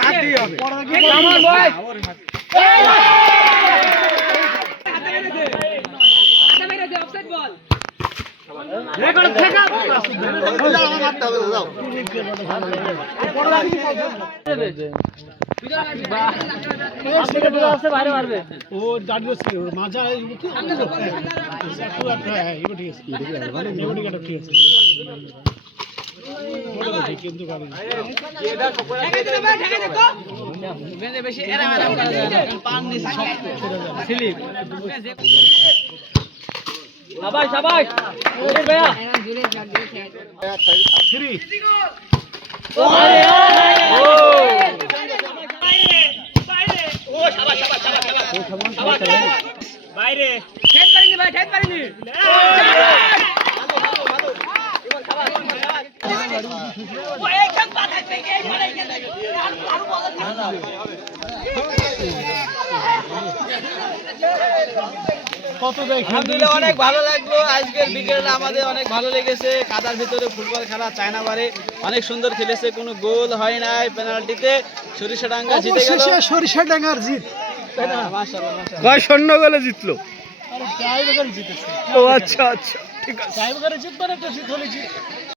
হাত দিয়ে হবে ও দাঁড়িয়ে ছিল মাজা ঠিক আছে কিন্তু বাইরে খেত পারিনি ভাই খেত পারিনি আলহামদুলিল্লাহ অনেক ভালো লাগলো আজকের বিকেলটা আমাদের অনেক ভালো লেগেছে কাদার ভিতরে ফুটবল খেলা চায়নাবারে অনেক সুন্দর খেলেছে কোনো গোল হয় নাই পেনাল্টিতে সরিষাডাঙ্গা জিতে গেল সরিষাডাঙ্গার জিত মাশাআল্লাহ কয় শূন্য গোলে জিতলো ও আচ্ছা আচ্ছা ঠিক আছে জিতবার একটা জিত হলে জিত